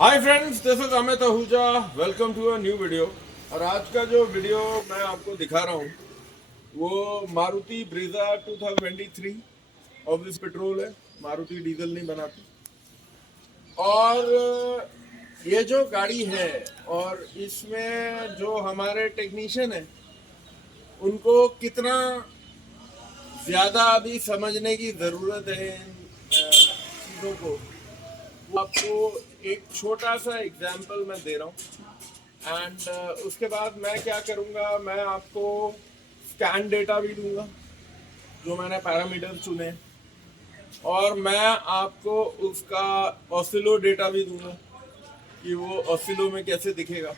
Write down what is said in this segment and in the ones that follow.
Hi friends, this is Amit Ahuja. Welcome to a new video. और आज का जो वीडियो मैं आपको दिखा रहा हूँ वो मारुति ब्रीजा 2023 ऑब्वियस पेट्रोल है। मारुति डीजल नहीं बनाती। और ये जो गाड़ी है और इसमें जो हमारे टेक्नीशियन है उनको कितना ज़्यादा अभी समझने की ज़रूरत है इन चीज़ों को, वो आपको एक छोटा सा एग्जाम्पल मैं दे रहा हूँ। एंड उसके बाद मैं क्या करूँगा, मैं आपको स्कैन डेटा भी दूंगा जो मैंने पैरामीटर चुने हैं, और मैं आपको उसका ऑसिलो डेटा भी दूंगा कि वो ऑसिलो में कैसे दिखेगा।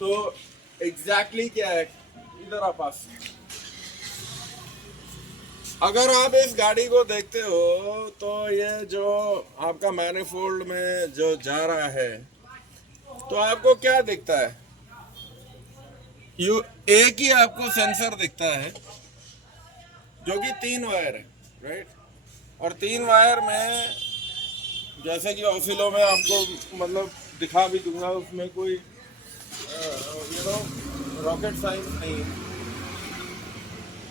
तो एग्जैक्टली क्या है, इधर आप पास अगर आप इस गाड़ी को देखते हो तो ये जो आपका मैनिफोल्ड में जो जा रहा है तो आपको क्या दिखता है? एक ही आपको सेंसर दिखता है जो कि 3 वायर है, राइट। और 3 वायर में जैसे कि ऑसिलो में आपको मतलब दिखा भी दूंगा, उसमें कोई रॉकेट साइंस नहीं है।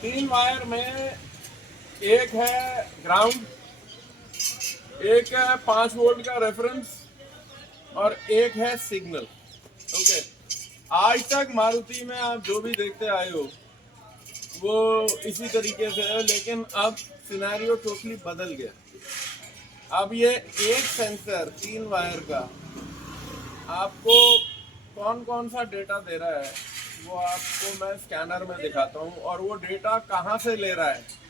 3 वायर में एक है ग्राउंड, एक है 5 वोल्ट का रेफरेंस, और एक है सिग्नल। ओके, आज तक मारुति में आप जो भी देखते आए हो वो इसी तरीके से है, लेकिन अब सिनेरियो टोटली बदल गया। अब ये एक सेंसर 3 वायर का आपको कौन कौन सा डेटा दे रहा है वो आपको मैं स्कैनर में दिखाता हूँ, और वो डेटा कहाँ से ले रहा है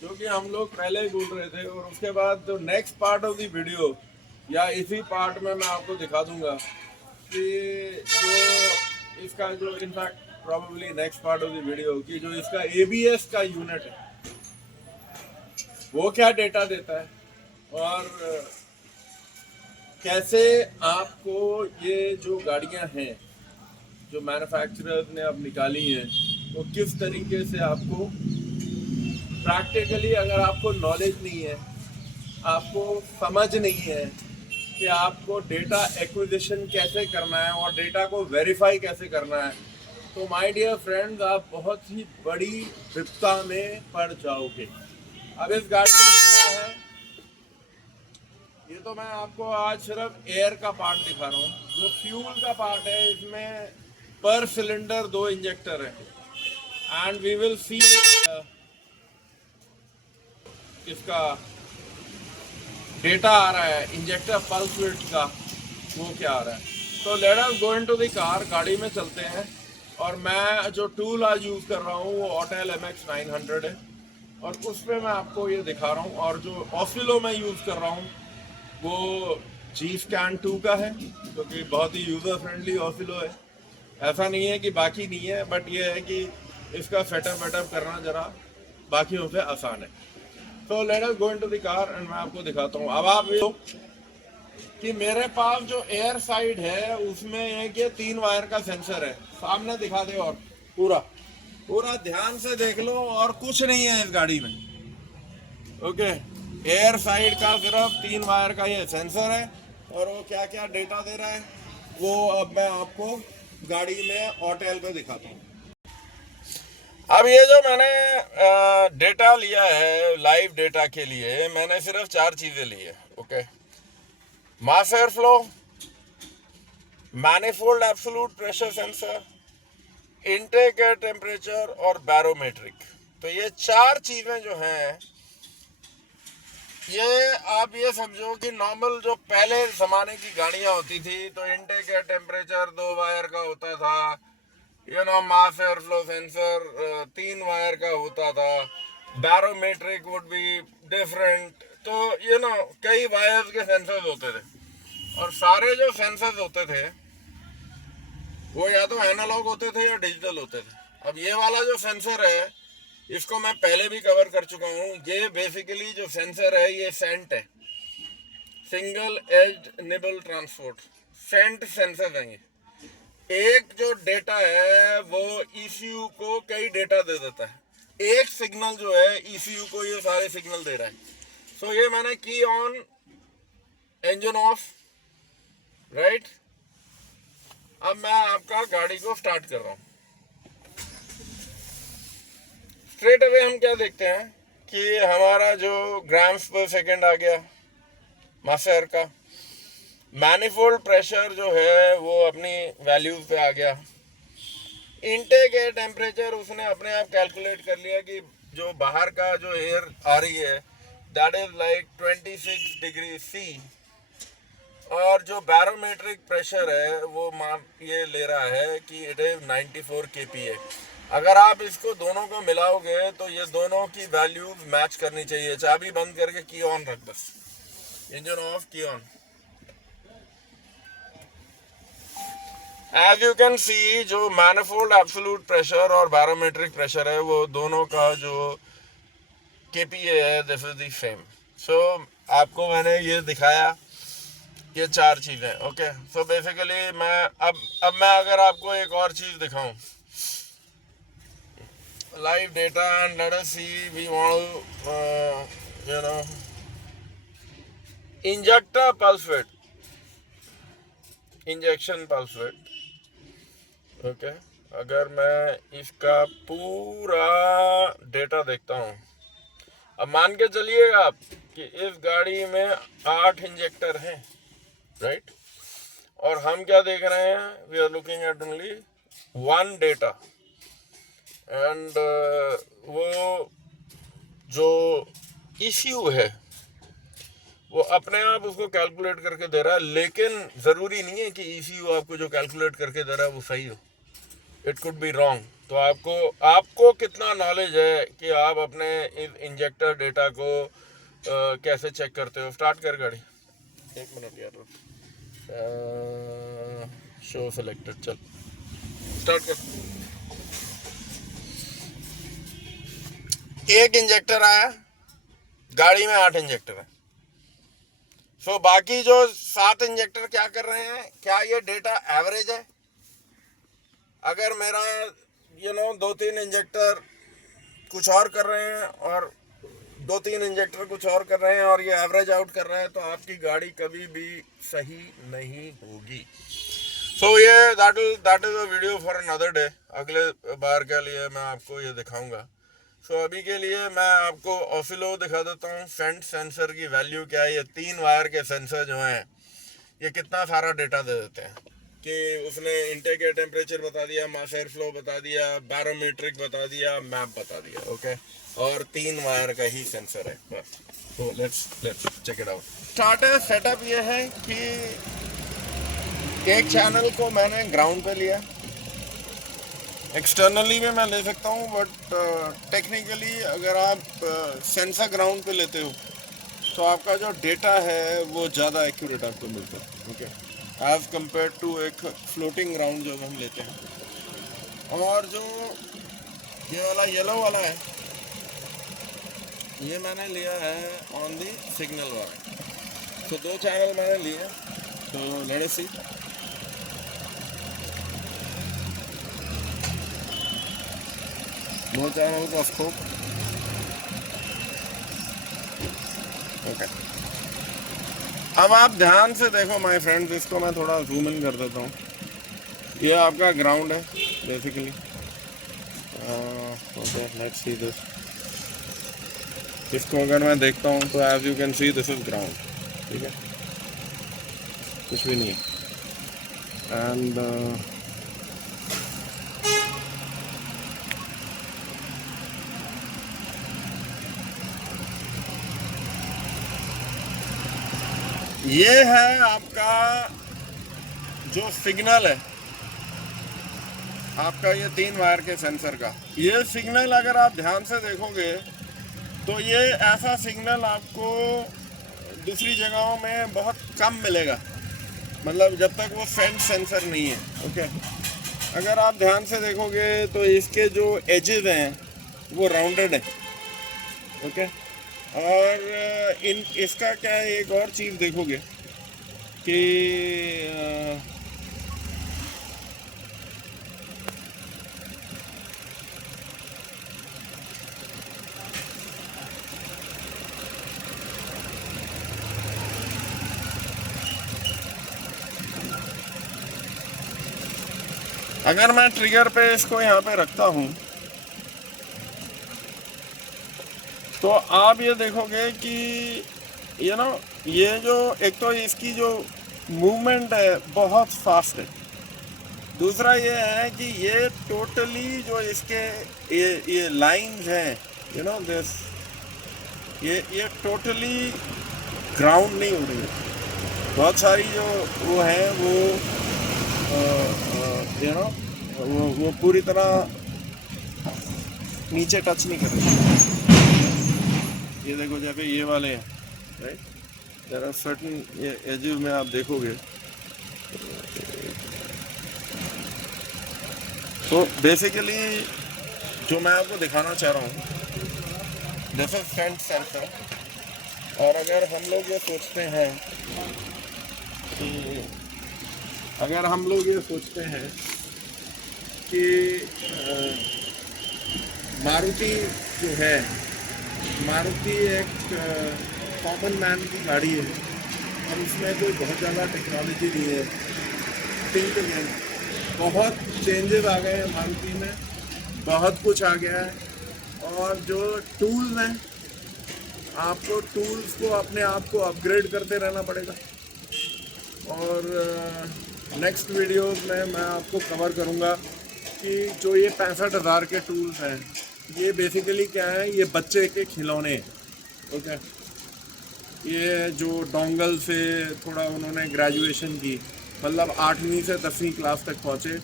जो कि हम लोग पहले ही बोल रहे थे। और उसके बाद जो next part of the video या इसी पार्ट में मैं आपको दिखा दूंगा कि जो इसका जो in fact probably next part of the video कि जो इसका ABS का यूनिट है वो क्या डेटा देता है, और कैसे आपको ये जो गाड़ियां हैं जो मैन्युफैक्चरर्स ने अब निकाली हैं वो किस तरीके से आपको प्रैक्टिकली, अगर आपको नॉलेज नहीं है, आपको समझ नहीं है कि आपको डेटा एक्विजिशन कैसे करना है और डेटा को वेरीफाई कैसे करना है, तो माय डियर फ्रेंड्स आप बहुत ही बड़ी विपदा में पड़ जाओगे। अब इस गाड़ी में क्या है, ये तो मैं आपको आज सिर्फ एयर का पार्ट दिखा रहा हूँ। जो फ्यूल का पार्ट है इसमें पर सिलेंडर 2 इंजेक्टर है। एंड वी विल सी इसका डेटा आ रहा है इंजेक्टर पल्स विड्थ का, वो क्या आ रहा है। तो let us go into the car, गाड़ी में चलते हैं। और मैं जो टूल आज यूज़ कर रहा हूँ वो ऑटेल MX 900 है, और उस पर मैं आपको ये दिखा रहा हूँ। और जो ऑसिलो मैं यूज़ कर रहा हूँ वो G-Scan 2 का है, जो कि बहुत ही यूज़र फ्रेंडली ऑसिलो है। ऐसा नहीं है कि बाकी नहीं है, बट ये है कि इसका सेटअप वेटअप करना ज़रा बाकियों से आसान है। तो let us go into the car and मैं आपको दिखाता हूँ। अब आप ये कि मेरे पास जो एयर साइड है उसमें एक ये 3 वायर का सेंसर है, सामने दिखा दे, और पूरा पूरा ध्यान से देख लो, और कुछ नहीं है इस गाड़ी में। ओके, एयर साइड का सिर्फ 3 वायर का ये सेंसर है, और वो क्या क्या डेटा दे रहा है वो अब मैं आपको गाड़ी में ऑटेल पे दिखाता हूँ। अब ये जो मैंने डेटा लिया है लाइव डेटा के लिए, मैंने सिर्फ 4 चीज़ें ली है। Okay, mass air flow, manifold absolute pressure sensor, intake air temperature और बैरोमेट्रिक। तो ये 4 चीज़ें जो हैं ये आप ये समझो कि नॉर्मल जो पहले ज़माने की गाड़ियाँ होती थी तो इनटेक एयर टेम्परेचर 2 वायर का होता था, mass air flow sensor 3 wire का होता था, बैरोमेट्रिक वुड बी डिफरेंट। तो कई वायर्स के सेंसर्स होते थे, और सारे जो सेंसर्स होते थे वो या तो एनालॉग होते थे या डिजिटल होते थे। अब ये वाला जो सेंसर है इसको मैं पहले भी कवर कर चुका हूँ। ये बेसिकली जो सेंसर है ये सेंट है, single edged nibble transport SENT sensor है। एक जो डेटा है वो ECU को कई डेटा दे देता है। एक सिग्नल जो है ECU को ये सारे सिग्नल दे रहा है। सो ये मैंने की ऑन, इंजन ऑफ, राइट। अब मैं आपका गाड़ी को स्टार्ट कर रहा हूँ। स्ट्रेट अवे हम क्या देखते हैं कि हमारा जो ग्राम्स पर सेकेंड आ गया मास एयर का, मैनिफोल्ड प्रेशर जो है वो अपनी वैल्यूज पे आ गया, इनटेक एयर टेम्परेचर उसने अपने आप कैलकुलेट कर लिया कि जो बाहर का जो एयर आ रही है that is like 26 degree C, और जो बैरोमेट्रिक प्रेशर है वो ये ले रहा है कि इट इज 94 kPa। अगर आप इसको दोनों को मिलाओगे तो ये दोनों की वैल्यूज मैच करनी चाहिए। चाबी बंद करके की ऑन रख, बस engine off, key on. As you can see जो मैनिफोल्ड एब्सोल्यूट प्रेशर और बैरोमेट्रिक प्रेशर है वो दोनों का जो KPA है this is the same. So आपको मैंने ये दिखाया, ये चार चीजें। ओके, सो बेसिकली मैं अब मैं अगर आपको एक और चीज दिखाऊं, live data, and let us see we want you know injector pulse width, injection pulse width. Okay, अगर मैं इसका पूरा डेटा देखता हूँ, अब मान के चलिएगा आप कि इस गाड़ी में 8 इंजेक्टर हैं, राइट, और हम क्या देख रहे हैं, we are looking at only 1 data, and वो जो इश्यू है वो अपने आप उसको कैलकुलेट करके दे रहा है, लेकिन ज़रूरी नहीं है कि ECU आपको जो कैलकुलेट करके दे रहा है वो सही हो, इट कुड बी रॉन्ग। तो आपको कितना नॉलेज है कि आप अपने इस इंजेक्टर डेटा को कैसे चेक करते हो। स्टार्ट कर गाड़ी, 1 मिनट यार, शो सेलेक्टेड, चल स्टार्ट कर। एक इंजेक्टर आया, गाड़ी में 8 इंजेक्टर है। सो बाकी जो 7 इंजेक्टर क्या कर रहे हैं, क्या ये डेटा एवरेज है? अगर मेरा 2-3 इंजेक्टर कुछ और कर रहे हैं और 2-3 इंजेक्टर कुछ और कर रहे हैं और ये एवरेज आउट कर रहा है, तो आपकी गाड़ी कभी भी सही नहीं होगी। सो ये that is a video for another day. अगले बार के लिए मैं आपको ये दिखाऊंगा। सो अभी के लिए मैं आपको ऑसिलो दिखा देता हूँ, फेंट सेंसर की वैल्यू क्या है। ये 3 वायर के सेंसर जो हैं ये कितना सारा डेटा दे देते हैं कि उसने इनटेक एयर टेम्परेचर बता दिया, मास एयर फ्लो बता दिया, बैरोमेट्रिक बता दिया, मैप बता दिया। ओके, और 3 वायर का ही सेंसर है बस। तो let's check it out. Starter setup ये है कि एक चैनल को मैंने ग्राउंड पे लिया, एक्सटर्नली में मैं ले सकता हूँ, बट टेक्निकली अगर आप सेंसर ग्राउंड पे लेते हो तो आपका जो डेटा है वो ज़्यादा एक्यूरेट आपको मिलता है। ओके, एज कम्पेयर टू एक फ्लोटिंग ग्राउंड जो हम लेते हैं। और जो ये वाला येलो वाला है ये मैंने लिया है ऑन दी सिग्नल वायर। तो 2 चैनल मैंने लिए, तो लेट अस सी। दो चैनल का स्कोप। ओके, अब आप ध्यान से देखो माय फ्रेंड्स, इसको मैं थोड़ा जूम इन कर देता हूँ। ये आपका ग्राउंड है basically. Okay, let's see this. इसको अगर मैं देखता हूँ तो as you can see this is ground, ठीक है, कुछ भी नहीं है। एंड ये है आपका जो सिग्नल है, आपका ये 3 वायर के सेंसर का। ये सिग्नल अगर आप ध्यान से देखोगे तो ये ऐसा सिग्नल आपको दूसरी जगहों में बहुत कम मिलेगा, मतलब जब तक वो फेंट सेंसर नहीं है। ओके, अगर आप ध्यान से देखोगे तो इसके जो एजेस हैं वो राउंडेड है। ओके, और इसका क्या है, एक और चीज़ देखोगे कि अगर मैं ट्रिगर पे इसको यहाँ पे रखता हूँ तो आप ये देखोगे कि ये जो एक तो इसकी जो मूवमेंट है बहुत फास्ट है। दूसरा ये है कि ये टोटली जो इसके ये लाइंस हैं दिस ये टोटली ग्राउंड नहीं हो रही है। बहुत सारी जो वो है वो पूरी तरह नीचे टच नहीं कर रही। ये देखो जैसे ये वाले हैं right, there are certain edges में आप देखोगे तो बेसिकली जो मैं आपको दिखाना चाह रहा हूँ दिस इज फ्रंट सेंसर। और अगर हम लोग ये सोचते हैं कि मारुति जो है, मारुति एक कॉमन मैन की गाड़ी है और उसमें कोई बहुत ज़्यादा टेक्नोलॉजी नहीं है। थिंक अगेन, बहुत चेंजेस आ गए हैं मारुति में, बहुत कुछ आ गया है। और जो टूल्स हैं, आपको टूल्स को अपने आप को अपग्रेड करते रहना पड़ेगा। और नेक्स्ट वीडियोस में मैं आपको कवर करूँगा कि जो ये 65,000 के टूल्स हैं ये बेसिकली क्या है, ये बच्चे के खिलौने हैं। ओके, ये जो डोंगल से थोड़ा उन्होंने ग्रेजुएशन की, मतलब 8वीं से 10वीं क्लास तक पहुँचे,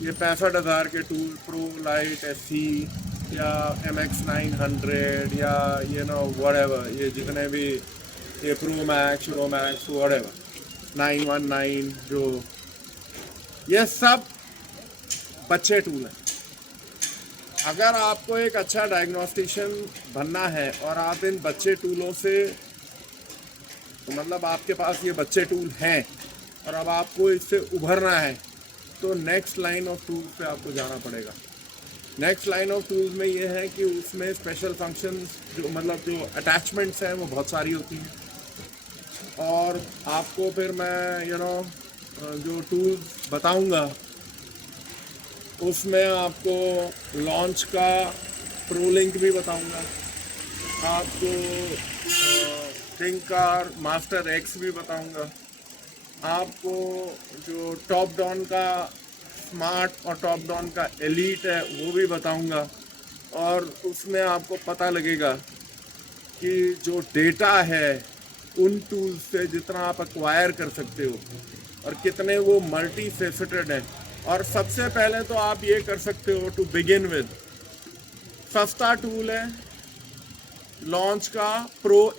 ये 65,000 के टूल प्रो लाइट SC या MX 900 या व्हाटएवर, ये जितने भी ये प्रो मैक्स व्हाटएवर 919, जो ये सब बच्चे टूल हैं। अगर आपको एक अच्छा डायग्नोस्टिशियन बनना है और आप इन बच्चे टूलों से, तो मतलब आपके पास ये बच्चे टूल हैं और अब आपको इससे उभरना है, तो नेक्स्ट लाइन ऑफ टूल्स पे आपको जाना पड़ेगा। नेक्स्ट लाइन ऑफ टूल्स में ये है कि उसमें स्पेशल फंक्शंस जो अटैचमेंट्स हैं वो बहुत सारी होती हैं। और आपको फिर मैं जो टूल्स बताऊंगा उसमें आपको लॉन्च का प्रो लिंक भी बताऊंगा, आपको थिंकार मास्टर X भी बताऊंगा, आपको जो टॉप डाउन का स्मार्ट और टॉप डाउन का एलीट है वो भी बताऊंगा। और उसमें आपको पता लगेगा कि जो डेटा है उन टूल्स से जितना आप एक्वायर कर सकते हो और कितने वो मल्टी फेसेटेड है। और सबसे पहले तो आप ये कर सकते हो, टू बिगिन विद, सस्ता टूल है लॉन्च का प्रो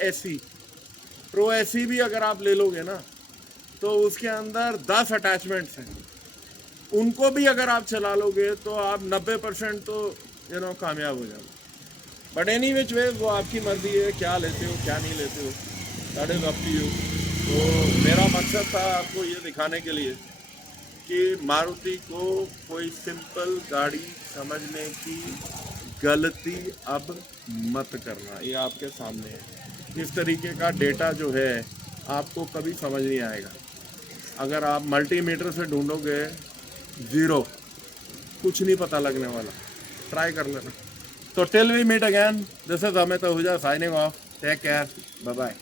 SE भी अगर आप ले लोगे ना तो उसके अंदर 10 अटैचमेंट्स हैं, उनको भी अगर आप चला लोगे तो आप 90% तो कामयाब हो जाओगे। बट एनी विच वे वो आपकी मर्जी है, क्या लेते हो क्या नहीं लेते हो, that is up to you. तो मेरा मकसद था आपको ये दिखाने के लिए कि मारुति को कोई सिंपल गाड़ी समझने की गलती अब मत करना। ये आपके सामने है, इस तरीके का डेटा जो है आपको कभी समझ नहीं आएगा। अगर आप मल्टीमीटर से ढूंढोगे, ज़ीरो, कुछ नहीं पता लगने वाला। ट्राई कर लेना। तो till we meet again, this is Amit Ahuja signing off, take care, bye bye.